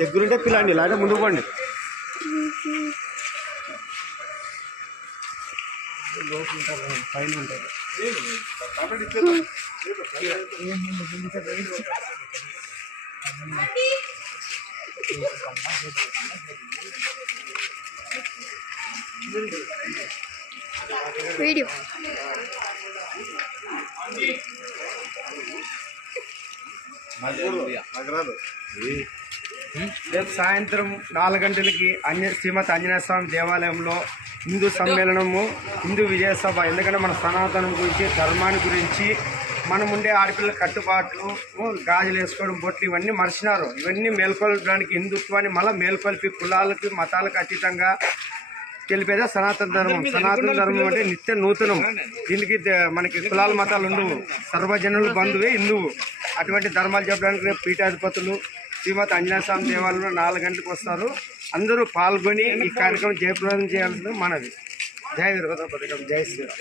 దగ్గరుంటే పిల్లండి లేదా ముందుకు పోండి. పైన ఉంటారు వీడియో. రేపు సాయంత్రం 4 గంటలకి శ్రీమతి ఆంజనేయ స్వామి దేవాలయంలో హిందూ సమ్మేళనము, హిందూ విజయ సభ. ఎందుకంటే మన సనాతనం గురించి, ధర్మాన్ని గురించి, మనం ఉండే ఆడపిల్లల కట్టుబాట్లు, గాజులు వేసుకోవడం, బొట్లు ఇవన్నీ మర్చినారు. ఇవన్నీ మేల్కొల్పడానికి హిందుత్వాన్ని మళ్ళీ మేల్కొల్పి కులాలకి మతాలకు అతీతంగా తెలిపేదే సనాతన ధర్మం. సనాతన ధర్మం అంటే నిత్య నూతనం. దీనికి మనకి కులాల మతాలు ఉండవు, సర్వజనులు బంధువే హిందువు. అటువంటి ధర్మాలు చెప్పడానికి రేపు పీఠాధిపతులు శ్రీమతి ఆంజనేయ స్వామి దేవాలయంలో 4 గంటలకు వస్తారు. అందరూ పాల్గొని ఈ కార్యక్రమం జయప్రదం చేయాల్సింది మనది. జై వీరభద్ర పథకం. జై శ్రీరామ్.